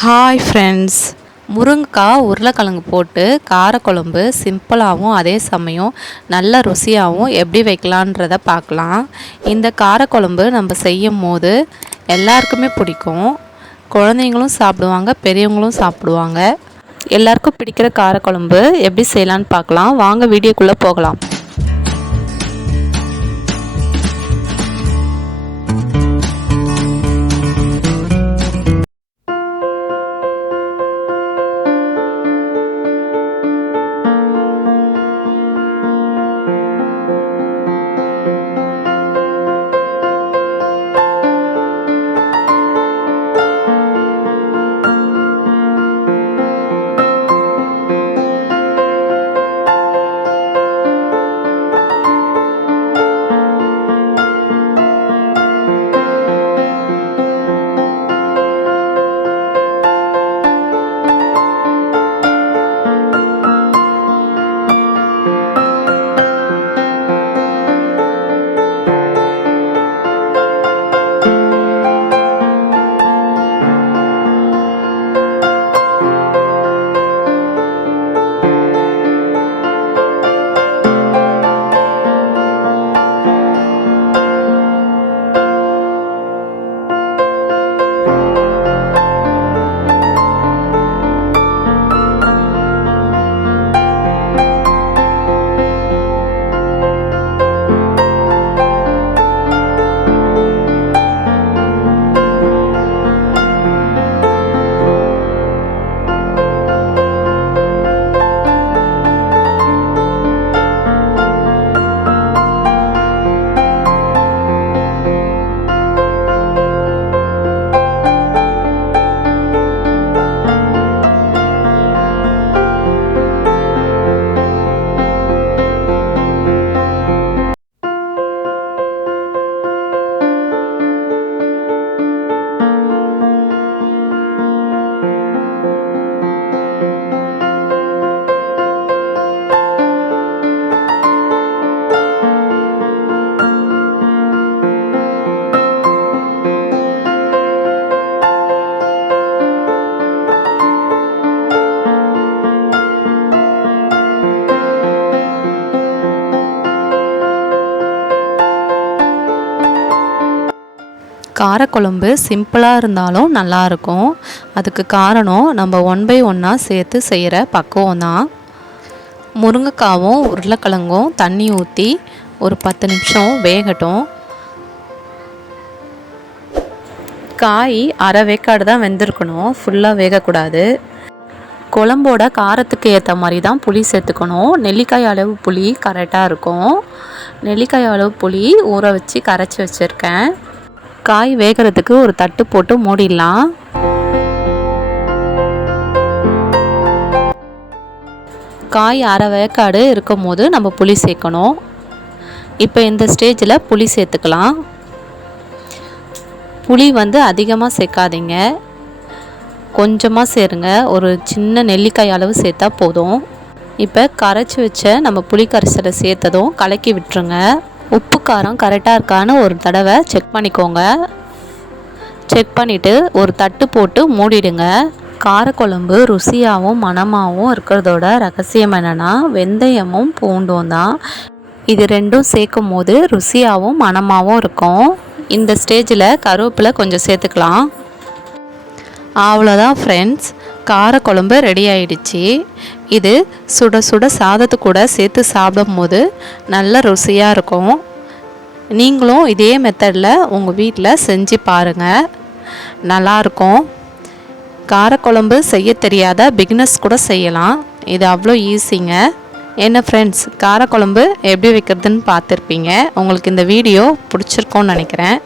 Hi friends, முருங்கைக்காய் உருளைக்கிழங்கு போட்டு காரக்குழம்பு சிம்பிளாகவும் அதே சமயம் நல்ல ருசியாகவும் எப்படி வைக்கலான்றதை பார்க்கலாம். இந்த காரக்குழம்பு நம்ம செய்யும் போது எல்லாருக்குமே பிடிக்கும். குழந்தைங்களும் சாப்பிடுவாங்க, பெரியவங்களும் சாப்பிடுவாங்க. எல்லாருக்கும் பிடிக்கிற காரக்குழம்பு எப்படி செய்யலான்னு பார்க்கலாம். வாங்க வீடியோக்குள்ளே போகலாம். காரக்குழம்பு சிம்பிளாக இருந்தாலும் நல்லாயிருக்கும். அதுக்கு காரணம் நம்ம 1 by 1 சேர்த்து செய்கிற பக்குவம் தான். முருங்கைக்காவும் உருளைக்கிழங்கும் தண்ணி ஊற்றி ஒரு 10 நிமிஷம் வேகட்டும். காய் அரை வேக்காடு தான் வெந்திருக்கணும், ஃபுல்லாக வேகக்கூடாது. குழம்போட காரத்துக்கு ஏற்ற மாதிரி தான் புளி சேர்த்துக்கணும். நெல்லிக்காய் அளவு புளி கரெக்டாக இருக்கும். நெல்லிக்காய் அளவு புளி ஊற வச்சு கரைச்சி வச்சுருக்கேன். காய் வேகிறதுக்கு ஒரு தட்டு போட்டு மூடிடலாம். காய் அரை வேக்காடு இருக்கும் போது நம்ம புளி சேர்க்கணும். இப்போ இந்த ஸ்டேஜில் புளி சேர்த்துக்கலாம். புளி அதிகமாக சேர்க்காதீங்க, கொஞ்சமாக சேருங்க. ஒரு சின்ன நெல்லிக்காய் அளவு சேர்த்தா போதும். இப்போ கரைச்சி வச்ச நம்ம புளி கரைசலை சேர்த்ததும் கலக்கி விட்டுருங்க. உப்பு காரம் கரெக்டாக இருக்கான்னு ஒரு தடவை செக் பண்ணிக்கோங்க. செக் பண்ணிவிட்டு ஒரு தட்டு போட்டு மூடிடுங்க. காரக்குழம்பு ருசியாகவும் மணமாகவும் இருக்கிறதோட ரகசியம் என்னென்னா வெந்தயமும் பூண்டும் தான். இது ரெண்டும் சேர்க்கும் போது ருசியாகவும் மணமாகவும் இருக்கும். இந்த ஸ்டேஜில் கருவேப்பிலை கொஞ்சம் சேர்த்துக்கலாம். அவ்வளோதான் ஃப்ரெண்ட்ஸ், காரக்குழம்பு ரெடி ஆயிடுச்சு. இது சுட சுட சாதத்து கூட சேர்த்து சாப்பிடும் போது நல்ல ருசியாக இருக்கும். நீங்களும் இதே மெத்தடில் உங்கள் வீட்டில் செஞ்சு பாருங்கள், நல்லாயிருக்கும். காரக்குழம்பு செய்ய தெரியாத பிகினர்ஸ் கூட செய்யலாம். இது அவ்வளோ ஈஸிங்க. என்ன ஃப்ரெண்ட்ஸ், காரக்குழம்பு எப்படி வைக்கிறதுன்னு பார்த்துருப்பீங்க. உங்களுக்கு இந்த வீடியோ பிடிச்சிருக்கோன்னு நினைக்கிறேன்.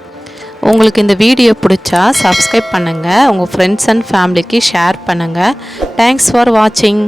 உங்களுக்கு இந்த வீடியோ பிடிச்சா சப்ஸ்கிரைப் பண்ணுங்கள், உங்கள் ஃப்ரெண்ட்ஸ் அண்ட் ஃபேமிலிக்கு ஷேர் பண்ணுங்கள். தேங்க்ஸ் ஃபார் வாட்சிங்.